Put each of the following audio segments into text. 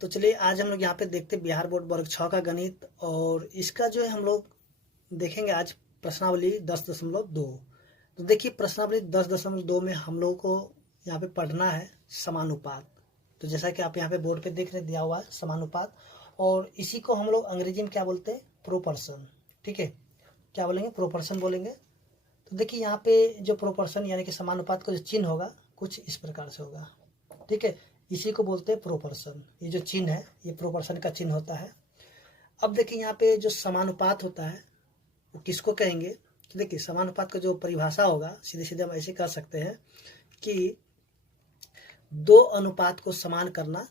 तो चलिए आज हम लोग यहाँ पे देखते हैं बिहार बोर्ड वर्ग 6 का गणित, और इसका जो है हम लोग देखेंगे आज प्रश्नावली 10.2। तो देखिए प्रश्नावली 10.2 में हम लोगों को यहाँ पे पढ़ना है समानुपात। तो जैसा कि आप यहाँ पे बोर्ड पे देख रहे दिया हुआ है समानुपात, और इसी को हम लोग अंग्रेजी में क्या बोलते हैं, प्रोपोर्शन। ठीक है, क्या बोलेंगे, प्रोपोर्शन बोलेंगे। तो देखिए यहाँ पे जो प्रोपोर्शन यानी कि समानुपात का जो चिन्ह होगा कुछ इस प्रकार से होगा। ठीक है, इसी को बोलते हैं प्रोपोर्शन। ये जो चिन्ह है ये प्रोपोर्शन का चिन्ह होता है। अब देखिए यहाँ पे जो समानुपात होता है वो किसको कहेंगे। तो देखिए समानुपात का जो परिभाषा होगा सीधे सीधे हम ऐसे कह सकते हैं कि दो अनुपात को समान करना,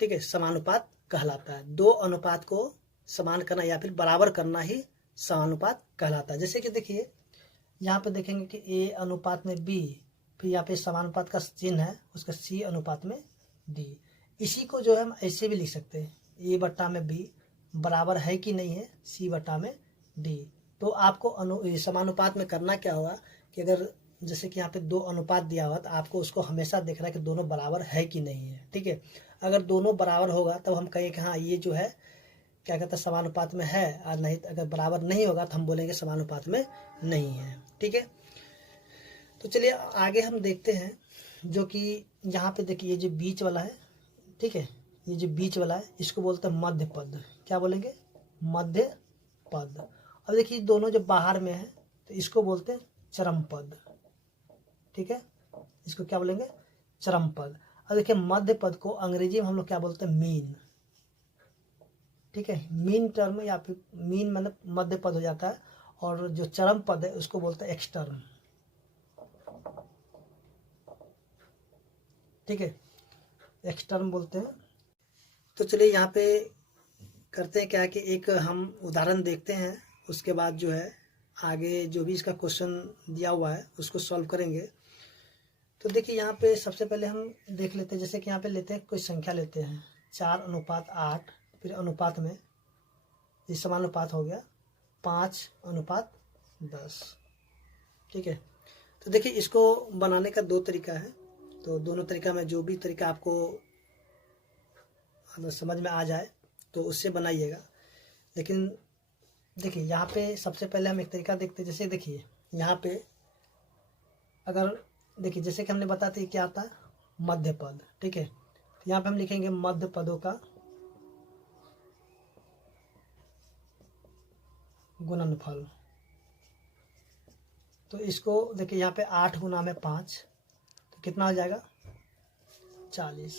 ठीक है, समानुपात कहलाता है। दो अनुपात को समान करना या फिर बराबर करना ही समानुपात कहलाता है। जैसे कि देखिए यहाँ पे देखेंगे कि ए अनुपात में बी, फिर यहाँ पे समानुपात का चिन्ह है उसका सी अनुपात में डी। इसी को जो है हम ऐसे भी लिख सकते हैं, ए बट्टा में बी बराबर है कि नहीं है सी बट्टा में डी। तो आपको समानुपात में करना क्या होगा कि अगर जैसे कि यहाँ पे दो अनुपात दिया हुआ तो आपको उसको हमेशा देखना है कि दोनों बराबर है कि नहीं है। ठीक है, अगर दोनों बराबर होगा तब हम कहेंगे कि हाँ ये जो है क्या कहते हैं समानुपात में है, और नहीं अगर बराबर नहीं होगा तो हम बोलेंगे समानुपात में नहीं है। ठीक है, तो चलिए आगे हम देखते हैं जो कि यहाँ पे देखिए ये जो बीच वाला है, ठीक है, ये जो बीच वाला है इसको बोलते हैं मध्य पद। क्या बोलेंगे, मध्य पद। अब देखिए दोनों जो बाहर में है तो इसको बोलते हैं चरम पद। ठीक है, इसको क्या बोलेंगे, चरम पद। अब देखिए मध्य पद को अंग्रेजी में हम लोग क्या बोलते हैं, मीन। ठीक है, मीन टर्म या फिर मीन मतलब मध्य पद हो जाता है, और जो चरम पद है उसको बोलते हैं एक्सटर्म। ठीक है, एक्सटर्म बोलते हैं। तो चलिए यहाँ पे करते हैं क्या कि एक हम उदाहरण देखते हैं, उसके बाद जो है आगे जो भी इसका क्वेश्चन दिया हुआ है उसको सॉल्व करेंगे। तो देखिए यहाँ पे सबसे पहले हम देख लेते हैं, जैसे कि यहाँ पे लेते हैं कोई संख्या लेते हैं 4:8, फिर अनुपात में ये समानुपात हो गया 5:10। ठीक है, तो देखिए इसको बनाने का दो तरीका है। तो दोनों तरीका में जो भी तरीका आपको अगर समझ में आ जाए तो उससे बनाइएगा। लेकिन देखिए यहाँ पे सबसे पहले हम एक तरीका देखते हैं। जैसे देखिए यहाँ पे अगर देखिए जैसे कि हमने बताया था क्या आता है, मध्य पद। ठीक है, तो यहाँ पे हम लिखेंगे मध्य पदों का गुणनफल। तो इसको देखिए यहाँ पे 8 गुना में 5 तो कितना हो जाएगा, 40।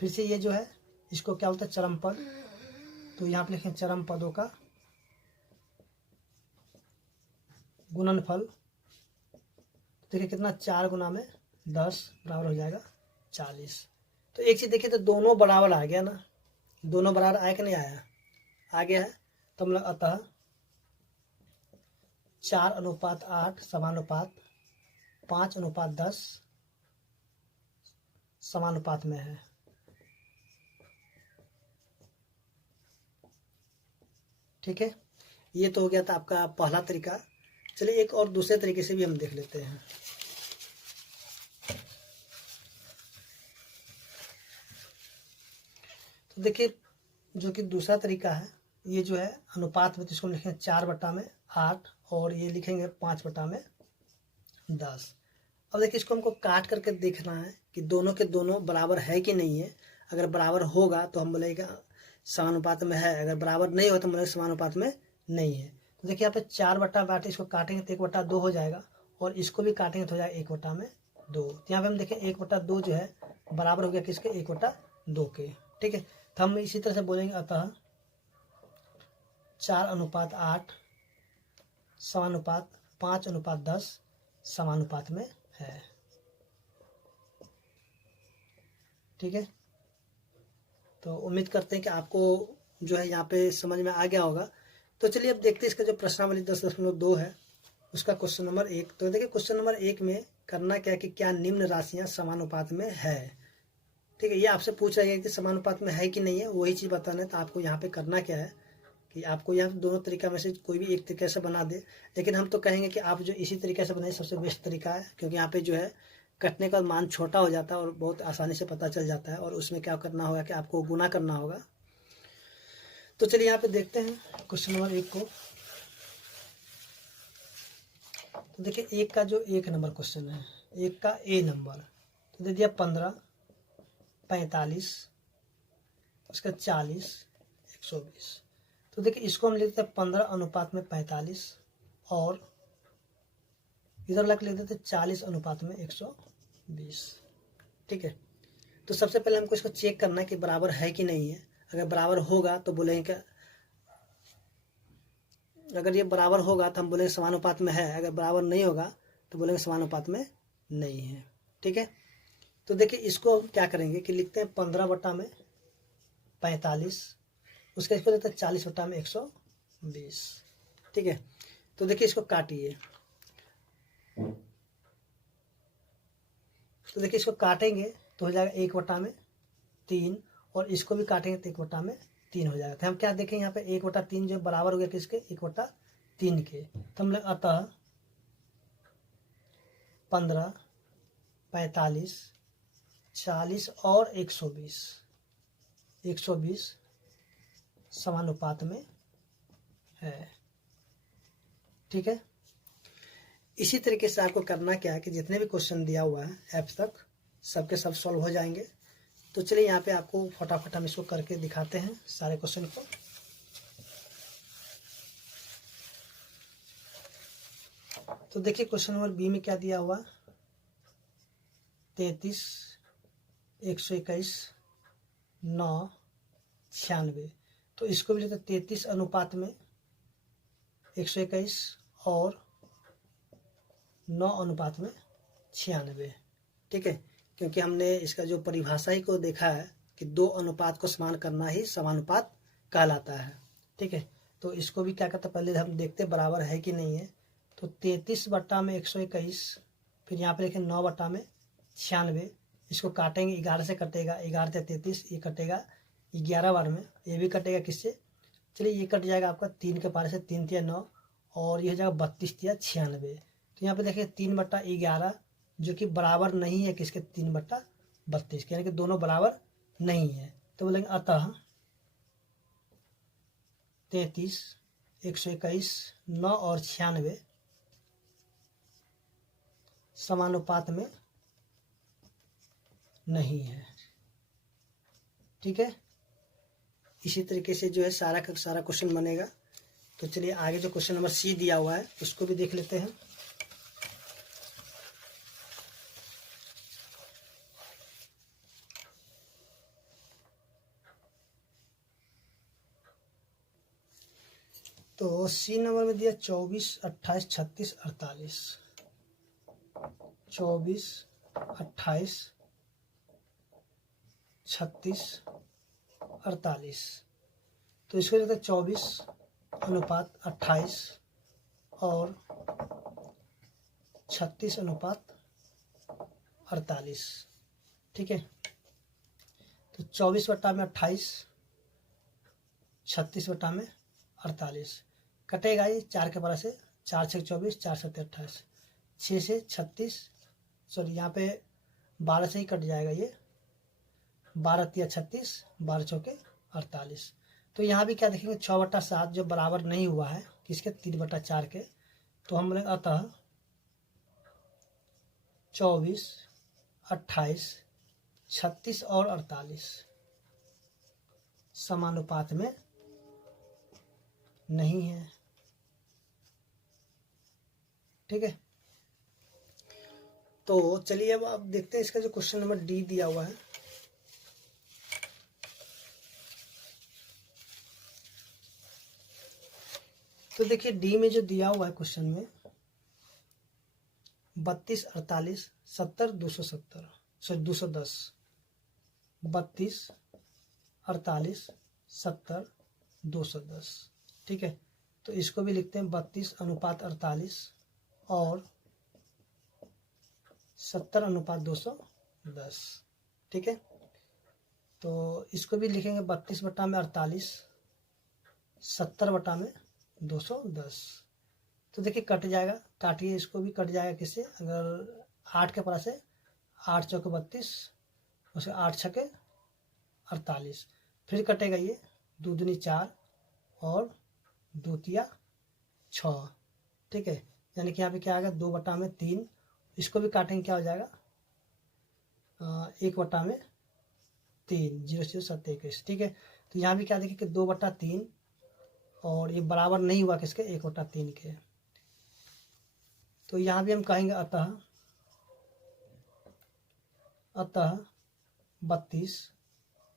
फिर से ये जो है इसको क्या बोलते हैं, चरम पद। तो यहाँ पे लिखें चरम पदों का गुणनफल। देखिए कितना, 4 गुना में 10 बराबर हो जाएगा 40। तो एक चीज़ देखिए तो दोनों बराबर आ गया ना, दोनों बराबर आया कि नहीं आया, आ गया है। तो हम लोग अतः 4:8 समानुपात 5:10 समानुपात में है। ठीक है, ये तो हो गया था आपका पहला तरीका। चलिए एक और दूसरे तरीके से भी हम देख लेते हैं। तो देखिए जो कि दूसरा तरीका है, ये जो है अनुपात में, तो इसको लिखेंगे 4/8 और ये लिखेंगे 5/10। अब देखिए इसको हमको काट करके देखना है कि दोनों के दोनों बराबर है कि नहीं है। अगर बराबर होगा तो हम बोलेगा समानुपात में है, अगर बराबर नहीं हो तो हम बोलेंगे समानुपात में नहीं है। तो देखिए यहाँ पे 4/8 इसको काटेंगे तो 1/2 हो जाएगा, और इसको भी काटेंगे तो हो जाएगा 1/2। तो यहाँ पे हम देखें 1/2 जो है बराबर हो गया किसके, 1/2 के। ठीक है, तो हम इसी तरह से बोलेंगे अतः 4:8 समानुपात 5:10 समानुपात में है। ठीक है, तो उम्मीद करते हैं कि आपको जो है यहाँ पे समझ में आ गया होगा। तो चलिए अब देखते हैं इसका जो प्रश्नावली 10.2 है उसका क्वेश्चन नंबर 1। तो देखिए क्वेश्चन नंबर 1 में करना क्या है कि क्या निम्न राशियाँ समानुपात में है। ठीक है, ये आपसे पूछ रही है कि समानुपात में है कि नहीं है, वही चीज़ बताना है। तो आपको यहाँ पे करना क्या है कि आपको यहाँ दोनों तरीका में से कोई भी एक तरीके से बना दे, लेकिन हम तो कहेंगे कि आप जो इसी तरीके से बनाए सबसे बेस्ट तरीका है, क्योंकि यहाँ पे जो है कटने का मान छोटा हो जाता है और बहुत आसानी से पता चल जाता है, और उसमें क्या करना होगा कि आपको गुना करना होगा। तो चलिए यहाँ पे देखते हैं क्वेश्चन नंबर 1 को। तो देखिए 1 का जो 1 नंबर क्वेश्चन है, 1 का ए नंबर, तो दे दिया 15, 45, उसका 40, 120। तो देखिए इसको हम लिखते हैं 15:45 और इधर वाला लिख देते 40:120। ठीक है, तो सबसे पहले हमको इसको चेक करना है कि बराबर है कि नहीं है। अगर बराबर होगा तो बोलेंगे क्या, अगर ये बराबर होगा तो हम बोलेंगे समानुपात में है, अगर बराबर नहीं होगा तो बोलेंगे समानुपात में नहीं है। ठीक है, तो देखिए इसको हम क्या करेंगे कि लिखते हैं 15/45, उसका इसको लेते हैं 40/120। ठीक है, तो देखिए इसको काटिए, तो देखिए इसको काटेंगे तो हो जाएगा 1/3, और इसको भी काटेंगे तो 1/3 हो जाएगा। तो हम क्या देखेंगे यहाँ पे 1/3 जो बराबर हो गया किसके, 1/3 के। तो हम अतः 15, 45, 40 और 120 समानुपात में है। ठीक है, इसी तरीके से आपको करना क्या है कि जितने भी क्वेश्चन दिया हुआ है एफ तक सबके सब सॉल्व हो जाएंगे। तो चलिए यहाँ पे आपको फटाफट हम इसको करके दिखाते हैं सारे क्वेश्चन को। तो देखिए क्वेश्चन नंबर बी में क्या दिया हुआ, 33, 121, 9, 96। तो इसको भी लेते 33:121 और 9:96। ठीक है, क्योंकि हमने इसका जो परिभाषा ही को देखा है कि 2 अनुपात को समान करना ही समानुपात कहलाता है। ठीक है, तो इसको भी क्या करते, पहले हम देखते बराबर है कि नहीं है। तो 33/121, फिर यहाँ पे लिखें 9/96, इसको काटेंगे, 11 से कटेगा, 11 से 33, ये कटेगा 11 बार में, ये भी कटेगा किससे, चलिए ये कट जाएगा आपका 3 के पारे से, 3 तिया 9, और ये हो जाएगा 32 तिया 96। तो यहाँ पे देखिए 3/11 जो कि बराबर नहीं है किसके, 3/32 के, यानी कि दोनों बराबर नहीं है। तो बोलेंगे अतः 33, 121, 9 और 96 समानुपात में नहीं है। ठीक है, इसी तरीके से जो है सारा का सारा क्वेश्चन बनेगा। तो चलिए आगे जो क्वेश्चन नंबर सी दिया हुआ है उसको भी देख लेते हैं। तो सी नंबर में दिया 24, 28, 36, 48। 24, 28, 36, 48। तो इसको देते 24:28 और 36:48। ठीक है, तो 24/28, 36/48 कटेगा, ये 4 के बराबर से, 4 6 24, 4 7 28, 6 से 36, सॉरी यहाँ पे 12 से ही कट जाएगा, ये 12 तिया 36, 12 चौके 48। तो यहाँ भी क्या देखेंगे 6/7 जो बराबर नहीं हुआ है किसके, 3/4 के। तो हम बोलेंगे अतः 24, 28, 36 और 48 समानुपात में नहीं है। ठीक है, तो चलिए अब आप देखते हैं इसका जो क्वेश्चन नंबर डी दिया हुआ है। तो देखिए डी में जो दिया हुआ है क्वेश्चन में 32, 48, 70, 270, सॉरी 210, 32, 48, 70, 210। ठीक है, तो इसको भी लिखते हैं 32:48 और 70:210। ठीक है, तो इसको भी लिखेंगे 32/48, 70/210। तो देखिए कट जाएगा, काटिए, इसको भी कट जाएगा किससे, अगर 8 के पास से 8 चौके 32, उसके 8 छके 48, फिर कटेगा ये 2 दूनी 4 और 2 तिया 6, ठीक है। यानी कि यहाँ पे क्या आएगा 2/3, इसको भी काटेंगे क्या हो जाएगा 1/3, 0 0 7 21, ठीक है। तो यहाँ भी क्या देखिए कि 2/3 और ये बराबर नहीं हुआ किसके 1/3 के। तो यहाँ भी हम कहेंगे अतः 32,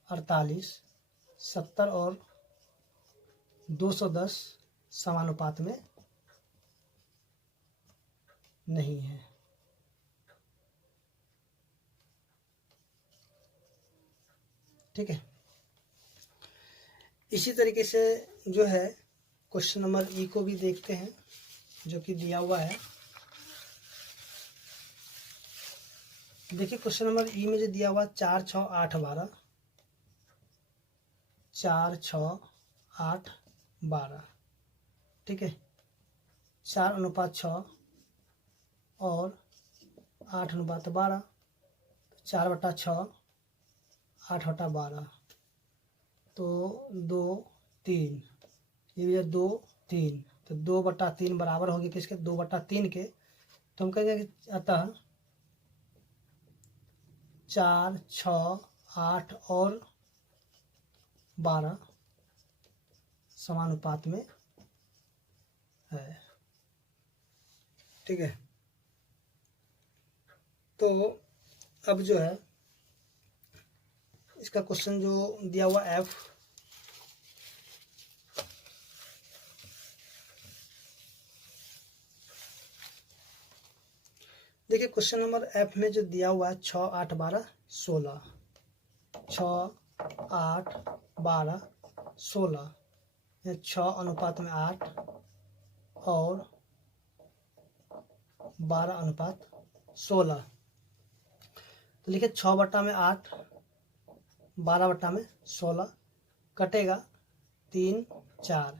48, 70 और 210 समानुपात में नहीं है। ठीक है। इसी तरीके से जो है क्वेश्चन नंबर ई को भी देखते हैं, जो कि दिया हुआ है। देखिए क्वेश्चन नंबर ई में जो दिया हुआ 4 6 8 12, 4 6 8 12, ठीक है। 4:6 और 8:12, 4/6 8/12, तो 2 3, ये भी 2 3, तो 2/3 बराबर होगी किसके 2/3 के। तो हम कहेंगे कि अतः 4 6 8 और 12 समानुपात में है, ठीक है। तो अब जो है इसका क्वेश्चन जो दिया हुआ एफ, देखिए क्वेश्चन नंबर एफ में जो दिया हुआ है 6 8 12 16, 6 8 12 16, 6:8 और 12:16। तो लिखिए 6/8, 12/16, कटेगा 3 4,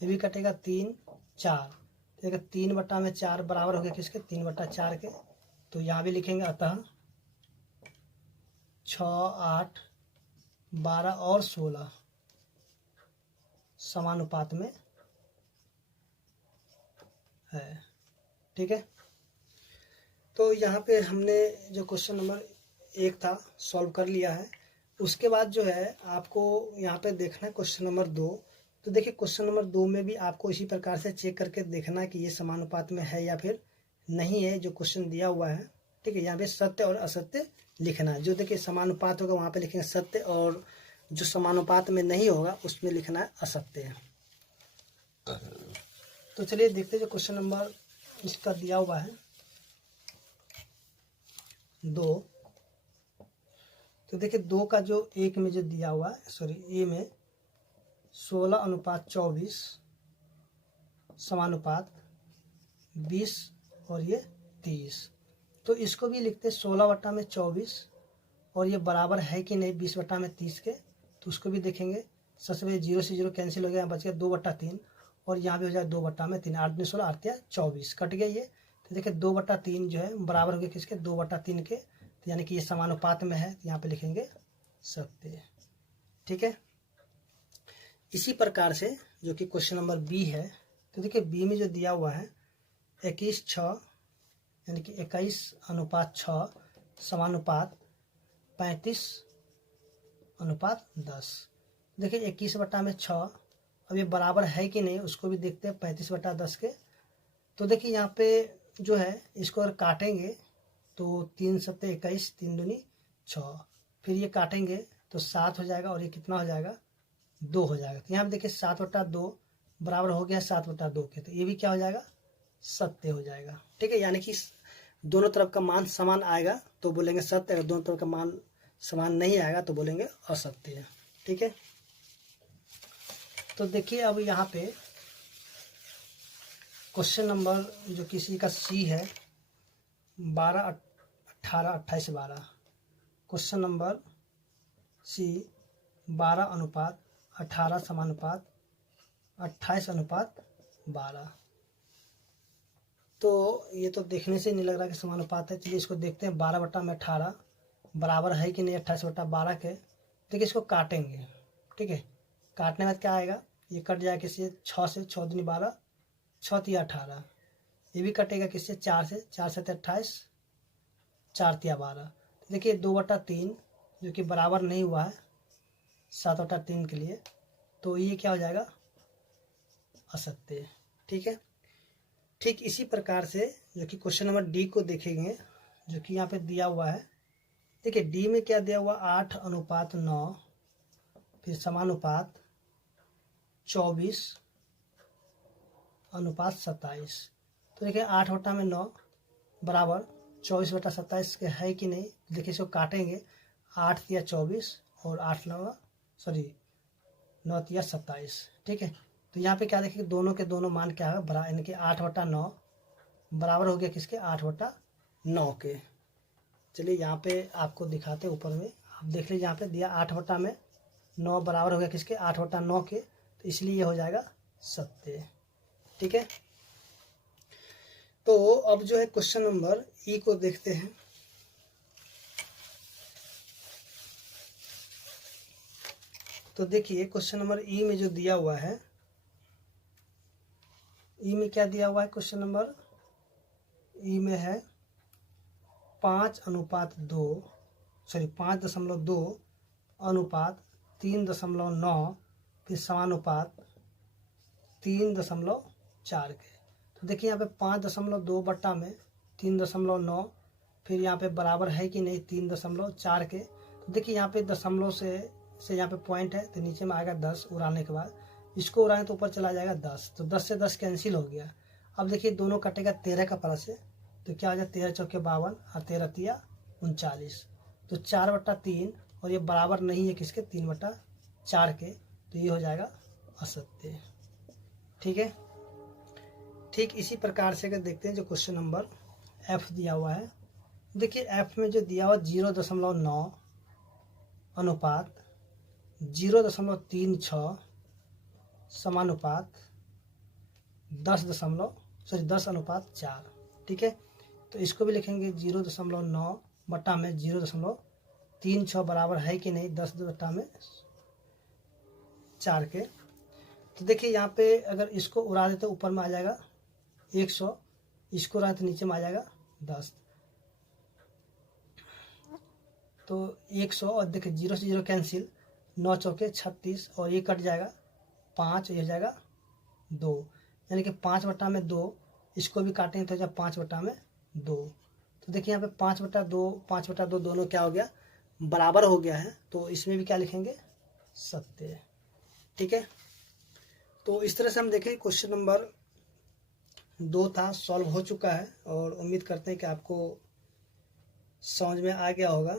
ये भी कटेगा 3 4, देखिए 3/4 बराबर हो गया किसके 3/4 के। तो यहाँ भी लिखेंगे अतः 6 8 12 और 16 समानुपात में है, ठीक है। तो यहाँ पे हमने जो क्वेश्चन नंबर 1 था सॉल्व कर लिया है। उसके बाद जो है आपको यहाँ पे देखना है क्वेश्चन नंबर 2। तो देखिए क्वेश्चन नंबर 2 में भी आपको इसी प्रकार से चेक करके देखना है कि ये समानुपात में है या फिर नहीं है, जो क्वेश्चन दिया हुआ है, ठीक है। यहाँ पे सत्य और असत्य लिखना है। जो देखिए समानुपात होगा वहाँ पे लिखेंगे सत्य, और जो समानुपात में नहीं होगा उसमें लिखना है असत्य। तो चलिए देखते हैं जो क्वेश्चन नंबर इसका दिया हुआ है 2। तो देखिए 2 का जो 1 में जो दिया हुआ है, सॉरी ए में 16:24 समानुपात 20 और ये 30। तो इसको भी लिखते 16/24 और ये बराबर है कि नहीं 20/30 के। तो उसको भी देखेंगे। सबसे पहले 0 से 0 कैंसिल हो गया, बच गया 2/3 और यहाँ भी हो जाए 2/3, 8 दूनी 16, 8 24, कट गया ये। तो देखिए 2/3 जो है बराबर हो गया किसके 2/3 के। तो यानी कि ये समानुपात में है, तो यहाँ पे लिखेंगे सत्य, ठीक है। इसी प्रकार से जो कि क्वेश्चन नंबर बी है, तो देखिए बी में जो दिया हुआ है 21 6 यानी कि 21:6 समानुपात 35:10। देखिए 21/6 अब ये बराबर है कि नहीं उसको भी देखते हैं 35/10 के। तो देखिए यहाँ पे जो है इसको अगर काटेंगे तो 3 7 21, 3 दूनी 6, फिर ये काटेंगे तो 7 हो जाएगा और ये कितना हो जाएगा 2 हो जाएगा। तो यहाँ पे देखिए 7/2 बराबर हो गया 7/2 के, तो ये भी क्या हो जाएगा सत्य हो जाएगा, ठीक है। यानी कि दोनों तरफ का मान समान आएगा तो बोलेंगे सत्य, अगर दोनों तरफ का मान समान नहीं आएगा तो बोलेंगे असत्य, ठीक है। तो देखिए अब यहाँ पे क्वेश्चन नंबर जो किसी का सी है 12 18 28 12, क्वेश्चन नंबर सी 12:18 समानुपात 28:12। तो ये तो देखने से नहीं लग रहा कि समानुपात है। चलिए इसको देखते हैं। 12/18 बराबर है कि नहीं 28/12 के। देखिए इसको काटेंगे, ठीक है। काटने में क्या आएगा, ये कट जाएगा किससे, 6 से, 6 दूनी 12, 6 तिया 18। ये भी कटेगा किससे, 4 से, 4 से 28, 4 तिया 12। देखिए 2/3 जो कि बराबर नहीं हुआ है 7/3 के लिए, तो ये क्या हो जाएगा, असत्य, ठीक है। ठीक इसी प्रकार से जो कि क्वेश्चन नंबर डी को देखेंगे, जो कि यहाँ पे दिया हुआ है। देखिए डी में क्या दिया हुआ, 8:9, फिर समानुपात 24:27। तो देखिए 8/9 बराबर 24/27 के है कि नहीं। देखिए इसको काटेंगे, 8 तिया 24 और 9 तिया 27, ठीक है। तो यहाँ पे क्या देखिए, दोनों के दोनों मान क्या है, बराबर, यानी कि 8/9 बराबर हो गया किसके, 8/9 के। चलिए यहाँ पे आपको दिखाते ऊपर में, आप देख लीजिए यहाँ पे दिया 8/9 बराबर हो गया किसके, 8/9 के। तो इसलिए ये हो जाएगा सत्य, ठीक है। तो अब जो है क्वेश्चन नंबर ई को देखते हैं। तो देखिए क्वेश्चन नंबर ई में जो दिया हुआ है, ई में क्या दिया हुआ है, क्वेश्चन नंबर ई में है 5:2 अनुपात 3.9 फिर समानुपात 3.4 के। तो देखिए यहाँ पे 5.2 बट्टा में 3.9, फिर यहाँ पे बराबर है कि नहीं 3.4 के। तो देखिए यहाँ पे दशमलव से यहाँ पे पॉइंट है, तो नीचे में आएगा 10 उड़ाने के बाद। इसको उड़ाएं तो ऊपर चला जाएगा 10, तो 10 से 10 कैंसिल हो गया। अब देखिए दोनों कटेगा 13 का प्लस से, तो क्या हो जाए 13 चौके 52 और 13 तिया 39। तो 4/3 और ये बराबर नहीं है किसके, 3/4 के। तो ये हो जाएगा असत्य, ठीक है। ठीक इसी प्रकार से अगर देखते हैं जो क्वेश्चन नंबर एफ दिया हुआ है। देखिए एफ में जो दिया हुआ 0.9 अनुपात 0.36 समानुपात 10/4, ठीक है। तो इसको भी लिखेंगे 0.9 बट्टा में 0.36 बराबर है कि नहीं 10/4 के। तो देखिए यहाँ पे अगर इसको उड़ा देते तो ऊपर में आ जाएगा 100, इसको उड़ा तो नीचे में आ जाएगा 10। तो 100 और देखिए 0 से 0 कैंसिल, 9 चौके 36 और ये कट जाएगा 5, ये हो जाएगा 2, यानी कि 5/2। इसको भी काटेंगे तो जब 5/2। तो देखिए यहाँ पे 5/2 दोनों क्या हो गया, बराबर हो गया है। तो इसमें भी क्या लिखेंगे, सत्य, ठीक है। तो इस तरह से हम देखें क्वेश्चन नंबर 2 था, सॉल्व हो चुका है और उम्मीद करते हैं कि आपको समझ में आ गया होगा।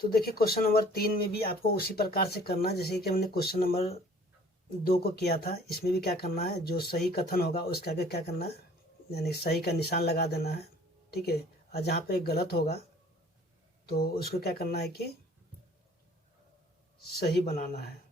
तो देखिए क्वेश्चन नंबर 3 में भी आपको उसी प्रकार से करना है जैसे कि हमने क्वेश्चन नंबर 2 को किया था। इसमें भी क्या करना है, जो सही कथन होगा उसके आगे क्या करना है, यानी सही का निशान लगा देना है, ठीक है। और जहाँ पे गलत होगा तो उसको क्या करना है कि सही बनाना है।